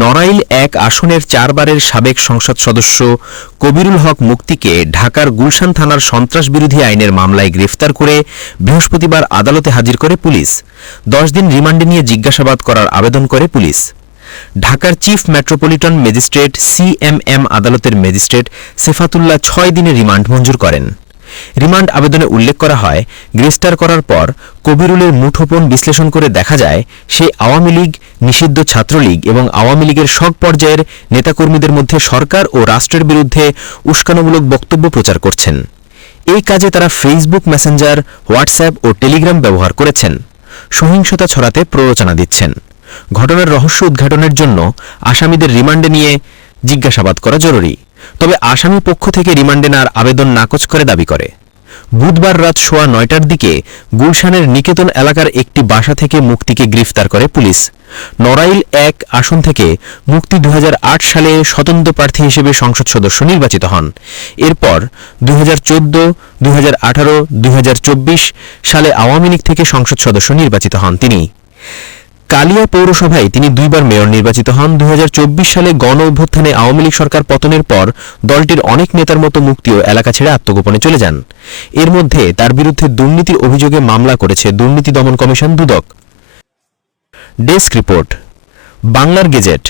নড়াইল এক আসনের চারবারের সাবেক সংসদ সদস্য কবিরুল হক মুক্তিকে ঢাকার গুলশান থানার সন্ত্রাস বিরোধী আইনের মামলায় গ্রেফতার করে বৃহস্পতিবার আদালতে হাজির করে পুলিশ। দশ দিন রিমান্ডে নিয়ে জিজ্ঞাসাবাদ করার আবেদন করে পুলিশ। ঢাকার চিফ মেট্রোপলিটন ম্যাজিস্ট্রেট সিএমএম আদালতের ম্যাজিস্ট্রেট সেফাতুল্লাহ ছয় দিনের রিমান্ড মঞ্জুর করেন। রিমান্ড আবেদনে উল্লেখ করা হয়, গ্রেফতার করার পর কবিরুলের মুঠোপণ বিশ্লেষণ করে দেখা যায়, সে আওয়ামী লীগ, নিষিদ্ধ ছাত্রলীগ এবং আওয়ামী লীগের সব পর্যায়ের নেতাকর্মীদের মধ্যে সরকার ও রাষ্ট্রের বিরুদ্ধে উস্কানোমূলক বক্তব্য প্রচার করছেন। এই কাজে তারা ফেসবুক মেসেঞ্জার, হোয়াটসঅ্যাপ ও টেলিগ্রাম ব্যবহার করেছেন। সহিংসতা ছড়াতে প্ররোচনা দিচ্ছেন। ঘটনার রহস্য উদ্ঘাটনের জন্য আসামিদের রিমান্ডে নিয়ে জিজ্ঞাসাবাদ করা জরুরি। তবে আসামি পক্ষ থেকে রিমান্ডে নেওয়ার আবেদন নাকচ করে দাবি করে। বুধবার রাত সোয়া নয়টার দিকে গুলশানের নিকেতন এলাকার একটি বাসা থেকে মুক্তিকে গ্রেফতার করে পুলিশ। নড়াইল এক আসন থেকে মুক্তি দু হাজার আট সালে স্বতন্ত্র প্রার্থী হিসেবে সংসদ সদস্য নির্বাচিত হন। এরপর দু হাজার চোদ্দ সালে আওয়ামী লীগ থেকে সংসদ সদস্য নির্বাচিত হন তিনি। কালিয়া পৌরসভায় তিনি দুইবার মেয়র নির্বাচিত হন। দুই হাজার চব্বিশ সালে গণ অভ্যুত্থানে আওয়ামী লীগ সরকার পতনের পর দলটির অনেক নেতার মতো মুক্তিও এলাকা ছেড়ে আত্মগোপনে চলে যান। এর মধ্যে তার বিরুদ্ধে দুর্নীতির অভিযোগে মামলা করেছে দুর্নীতি দমন কমিশন দুদক। ডেস্ক রিপোর্ট, বাংলার গেজেট।